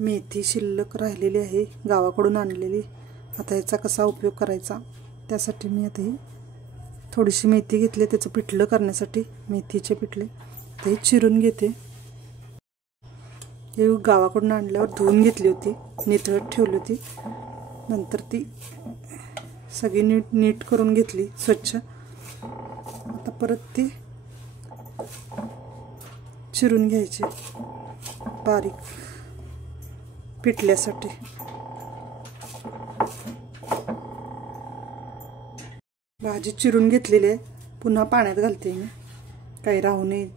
मेथी शिल्लक राहिलेली आहे, गावाकडून आणलेली. आता याचा कसा उपयोग करायचा त्यासाठी मी आता ही थोडीशी मेथी घेतली, त्याचं पिठलं करण्यासाठी. मेथीचे पिठले ते चिरून घेते. हे गावाकडून आणल्यावर धुवून घेतली होती, निथळत ठेवली होती. नंतर ती सगळी नीट करून घेतली स्वच्छ. आता परत ती चिरून घ्यायची बारीक पिठल्यासाठी. भाजी चिरून घेतलेली आहे, पुन्हा पाण्यात घालते मी, काही राहू नये,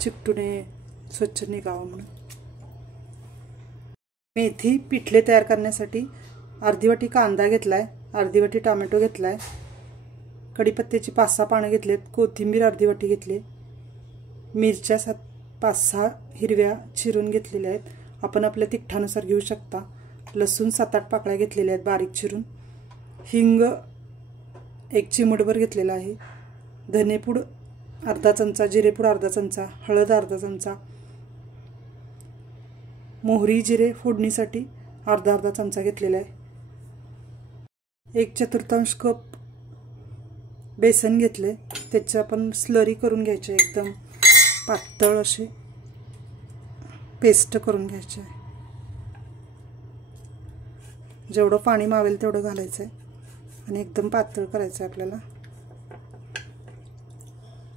चिकटू नये, स्वच्छ निघावं म्हणून. मेथी पिठले तयार करण्यासाठी अर्धी वाटी कांदा घेतलाय, अर्धी वाटी टोमॅटो घेतलाय, कढीपत्त्याची 5-6 पानं घेतलेत, कोथिंबीर अर्धी वाटी घेतली, मिरच्या 5-6 हिरव्या चिरून घेतलेल्या आहेत, आपण आपल्या तिखटानुसार घेऊ शकता. लसूण 7-8 पाकळ्या घेतलेल्या आहेत बारीक चिरून. हिंग 1 चिमूटभर घेतलेला आहे. धनेपूड अर्धा चमचा, जिरेपूड अर्धा चमचा, हळद अर्धा चमचा, मोहरी जिरे फोडणीसाठी अर्धा चमचा घेतलेला आहे. 1/4 कप बेसन घेतले, त्याची आपण स्लरी करून घ्यायची, एकदम पातळ अशी पेस्ट करून घ्यायची आहे. जेवढं पाणी मावेल तेवढं घालायचं आहे आणि एकदम पातळ करायचं आहे आपल्याला.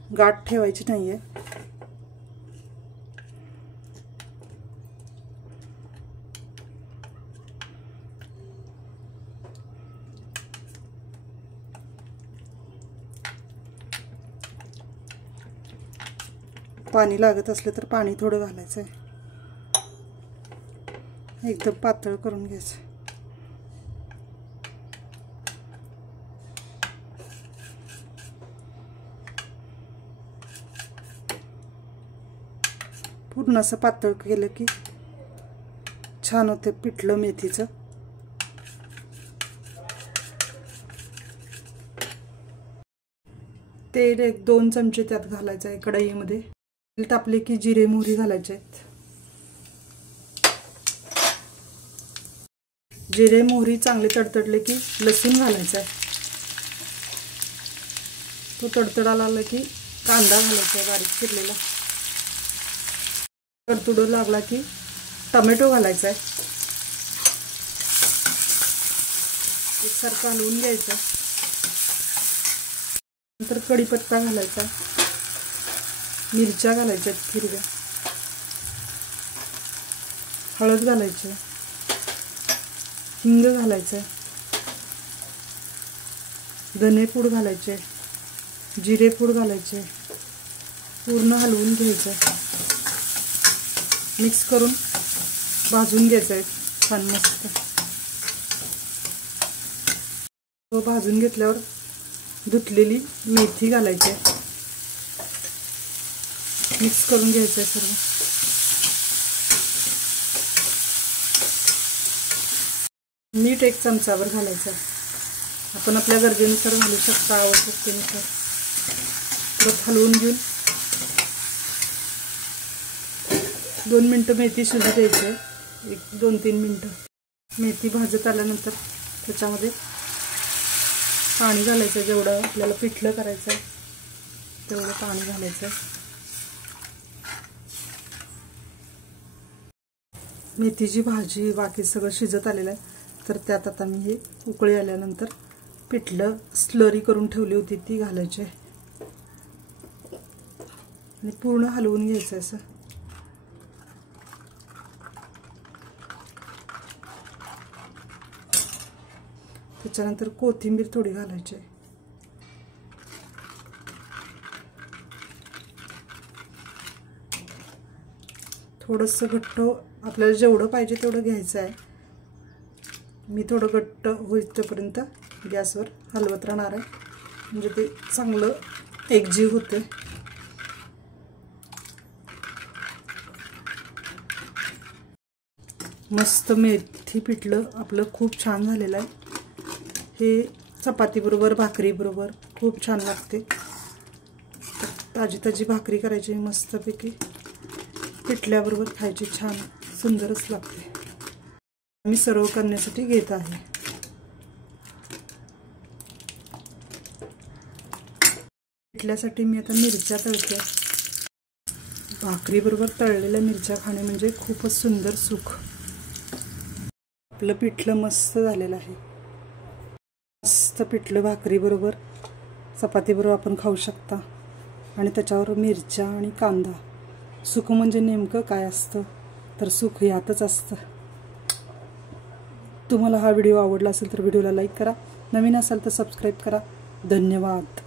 गाठ ठेवायची नाही आहे. पाणी लागत असलं तर पाणी थोडं घालायचं आहे. एकदम पातळ करून घ्यायचं. पूर्ण असं पातळ केलं की छान होते पिठलं मेथीचं. तेल 1-2 चमचे त्यात घालायचं आहे कढईमध्ये. तेल तापले की जिरे मोहरी घालायचे आहेत. जिरे मोहरी चांगले तडतडले की लसूण घालायचा आहे. तो तडतडाला आला की कांदा घालायचा आहे बारीक चिरलेला. तडतडू लागला की टोमॅटो घालायचा आहे. एकसारखं हलवून घ्यायचं. नंतर कढीपत्ता घालायचा, मिरच्या घालायच्या हिरव्या, हळद घालायची, हिंग घालायचं, धनेपूड घालायचे, जिरेपूड घालायचे. पूर्ण हलवून घ्यायचं, मिक्स करून भाजून घ्यायचं आहे छान मस्त. तो भाजून घेतल्यावर धुतलेली मेथी घालायची आहे. मिक्स करून घ्यायचं आहे सर्व. मीठ 1 चमचावर घालायचं आहे. आपण आपल्या गरजेनुसार घालू शकता, आवश्यकतेनुसार. परत हलवून घेऊन 2 मिनटं मेथी शिजू द्यायची आहे. 1-2-3 मिनटं. मेथी भाजत आल्यानंतर त्याच्यामध्ये पाणी घालायचं, जेवढं आपल्याला पिठलं करायचं आहे तेवढं पाणी घालायचं. मेथीची भाजी बाकी सगळं शिजत आलेलं आहे. तर त्यात आता मी हे उकळी आल्यानंतर पिठलं स्लरी करून ठेवली होती ती घालायची आहे आणि पूर्ण हलवून घ्यायचं असं. त्याच्यानंतर कोथिंबीर थोडी घालायची आहे. थोडंसं घट्ट आपल्याला जेवढं पाहिजे तेवढं घ्यायचं आहे. मी थोडं घट्ट होईपर्यंत गॅसवर हलवत राहणार आहे, म्हणजे ते चांगलं एकजीव होते. मस्त मेथी पिठलं आपलं खूप छान झालेलं आहे. हे चपाती बरोबर, भाकरी बरोबर खूप छान लागते. ताजी ताजी भाकरी करायची मस्तपैकी, पिठल्याबरोबर खायची, छान सुंदरच लागते. मी सर्व करण्यासाठी घेत आहे। पिठल्यासाठी मी आता मिरच्या तळते। भाकरी बरोबर तळलेल्या मिरच्या खाणे म्हणजे खूपच सुंदर सुख। आपलं पिठलं मस्त झालेलं आहे। मस्त पिठलं भाकरी बरोबर चपाती बरोबर आपण खाऊ शकता आणि त्याच्यावर मिरच्या आणि कांदा। सुख म्हणजे नेमकं काय असतं तर सुख यातच असतं। तुम्हाला हा व्हिडिओ आवडला असेल तर व्हिडिओला लाईक करा, नवीन असाल तर सबस्क्राईब करा। धन्यवाद।